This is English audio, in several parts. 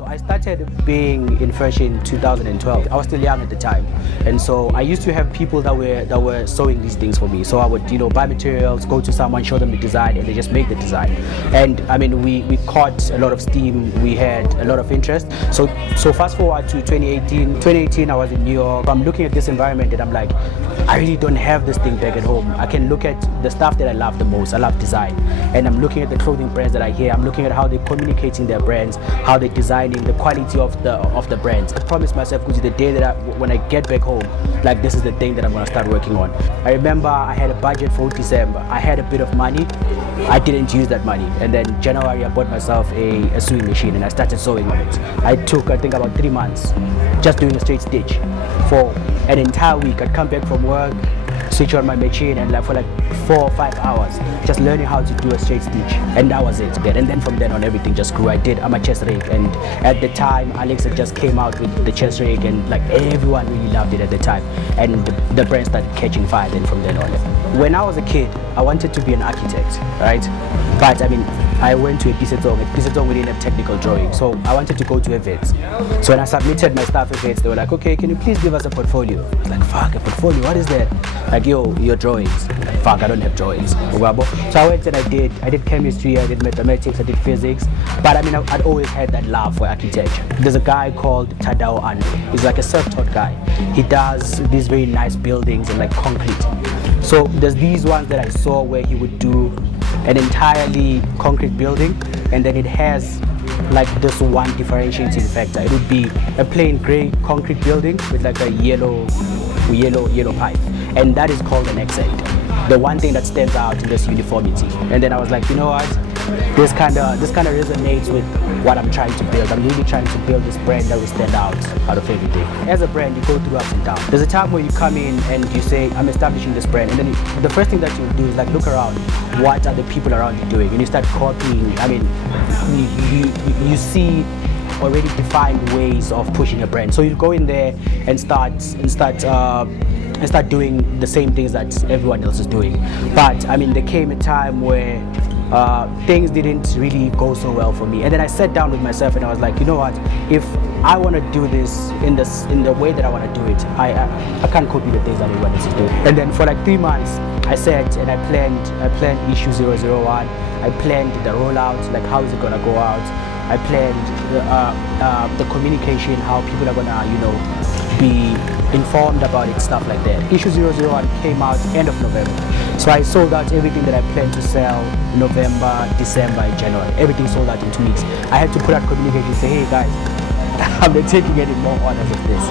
So I started being in fashion in 2012. I was still young at the time, and so I used to have people that were sewing these things for me. So I would, buy materials, go to someone, show them the design, and they just make the design. And I mean, we caught a lot of steam. We had a lot of interest. So fast forward to 2018. 2018, I was in New York. I'm looking at this environment, and I'm like, I really don't have this thing back at home. I can look at the stuff that I love the most. I love design, and I'm looking at the clothing brands that I hear. I'm looking at how they're communicating their brands, how they're designing, the quality of the brands. I promised myself, because the day that when I get back home, like, this is the thing that I'm gonna start working on. I remember I had a budget for December. I had a bit of money. I didn't use that money, and then January I bought myself a sewing machine and I started sewing on it. I took, I think, about 3 months just doing a straight stitch for an entire week. I'd come back from work, switch on my machine, and for 4 or 5 hours just learning how to do a straight stitch, and that was it. And then from then on, everything just grew. I'm a chest rig, and at the time Alex had just came out with the chest rig, and like everyone really loved it at the time, and the brand started catching fire then from then on. When I was a kid, I wanted to be an architect, right? But I mean, I went to a Pissetong. At Pissetong, we didn't have technical drawing, so I wanted to go to a vet. So when I submitted my stuff at vets, they were like, okay, can you please give us a portfolio? I was like, fuck, a portfolio, what is that? Like, yo, your drawings. Like, fuck, I don't have drawings. So I went and I did chemistry, I did mathematics, I did physics. But I mean, I'd always had that love for architecture. There's a guy called Tadao Ando. He's like a self-taught guy. He does these very nice buildings in like concrete. So there's these ones that I saw where he would do an entirely concrete building, and then it has like this one differentiating factor. It would be a plain gray concrete building with like a yellow pipe, and that is called an accent. The one thing that stands out in this uniformity. And then I was like, you know what? This kind of resonates with what I'm trying to build. I'm really trying to build this brand that will stand out of everything. As a brand, you go through ups and downs. There's a time where you come in and you say, I'm establishing this brand, and then the first thing that you do is like look around. What are the people around you doing? And you start copying. I mean, you see already defined ways of pushing a brand. So you go in there and start doing the same things that everyone else is doing. But I mean, there came a time where things didn't really go so well for me, and then I sat down with myself and I was like, you know what, if I want to do this in the way that I want to do it, I can't copy the things that everyone else is doing. And then for like 3 months I sat and I planned issue 001. I planned the rollout, like how is it gonna go out. I planned the communication, how people are gonna be informed about it, stuff like that. Issue 001 came out end of November. So I sold out everything that I planned to sell November, December, and January. Everything sold out in 2 weeks. I had to put out communication, say, hey guys, I'm not taking any more orders of this.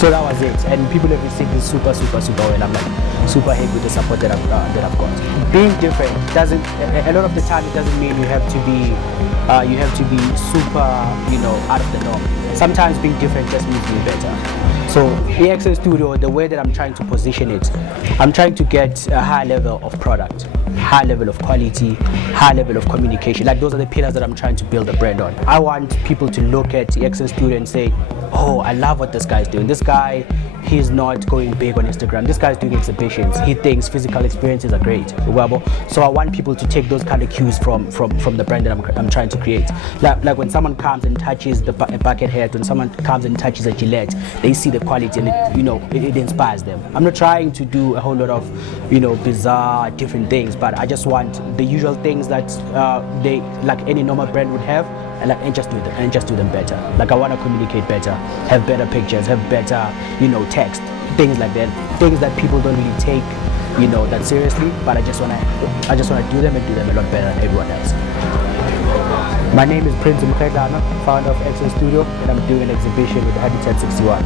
So that was it, and people have received this super well. I'm like super happy with the support that I've got. Being different doesn't, a lot of the time, it doesn't mean you have to be super, out of the norm. Sometimes being different just means being better. So the AKCENTS Studio, the way that I'm trying to position it, I'm trying to get a high level of product, high level of quality, high level of communication. Like, those are the pillars that I'm trying to build a brand on. I want people to look at the AKCENTS Studio and say, oh, I love what this guy's doing. This guy, he's not going big on Instagram. This guy's doing exhibitions. He thinks physical experiences are great. So I want people to take those kind of cues from the brand that I'm trying to create. Like when someone comes and touches a bucket hat, when someone comes and touches a Gillette, they see the quality and it inspires them. I'm not trying to do a whole lot of bizarre different things, but I just want the usual things that they, like any normal brand would have, and just do them better. Like, I want to communicate better, have better pictures, have better text, things like that, things that people don't really take that seriously, but I just want to do them and do them a lot better than everyone else. My name is Mredlana, founder of AKCENTS Studio, and I'm doing an exhibition with Habitat 61.